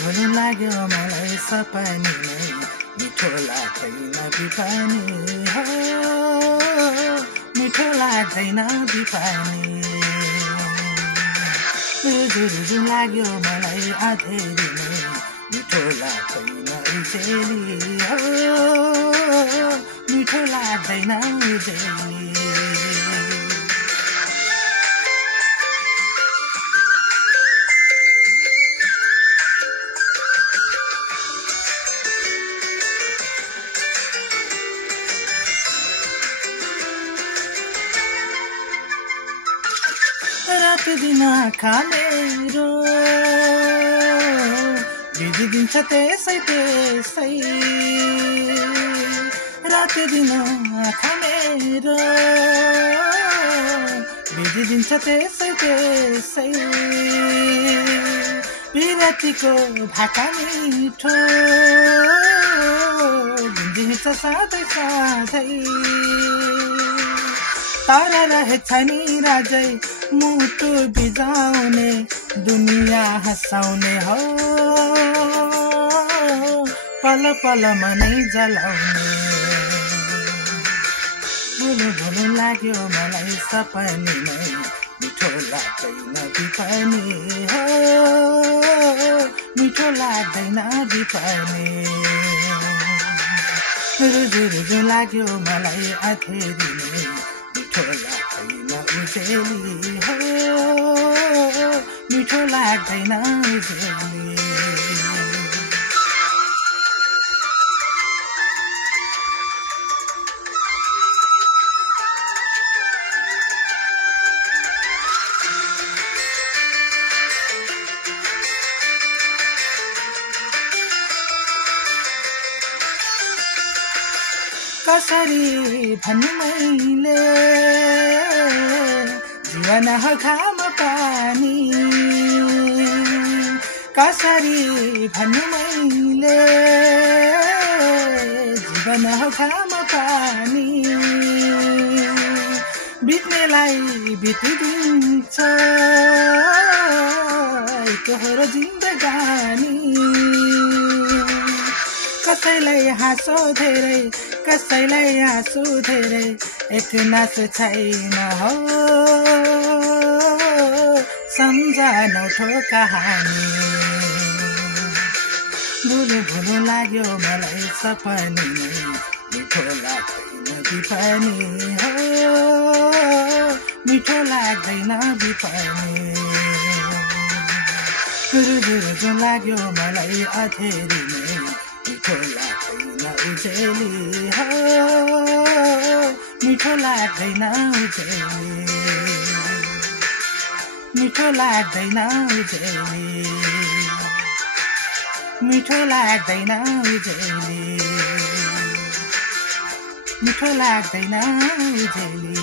भुलु लाग्यो मलाई सपनी नै मिठो लाग्दैन बिपानी हो मिठो लाग्दैन बिपानी रुजु लाग्यो मलाई अधेरी नै मिठो लाग्दैन उजेली हो मिठो लाग्दैन उजेली रात दिन आँखा मेरो बिदिन्छ त्यसै त्यसै रात दिन आँखा मेरो बिदिन्छ त्यसै त्यसै विरतीको भाका मिठो बिदिन्छ सधैँ सधैँ तर रहेछ नि राजै मुटु बिजाउने दुनियाँ हँसाउने हो पल पल मनै जलाउने भुलु भुलु लाग्यो मलाई सपनी नै मिठो लाग्दैन बिपानी हो मिठो लाग्दैन बिपानी रुजु लाग्यो मलाई अधेरी नै मिठो लाग्दैन उजेली हो मिठो लाग्दैन उजेली कसरी भन्नु मैले जीवन हो घाम पानी कसरी भन्नु मैले जीवन हो घाम पानी बित्नेलाई बितिदिन्छ तोहरो जिन्दगानी कसैलाई हाँसो धेरै कसैलाई आँसु धेरै एक नास छैन हो सम्झनौ ठो कहानी भुलु भुलु लाग्यो मलाई सपनी नै मिठो लाग्दैन बिपानी हो मिठो लाग्दैन बिपानी रुजु लाग्यो मलाई अधेरी नै मिठो लाग्दैन उजेली हो मिठो लाग्दैन उजेली मिठो लाग्दैन उजेली मिठो लाग्दैन उजेली मिठो लाग्दैन उजेली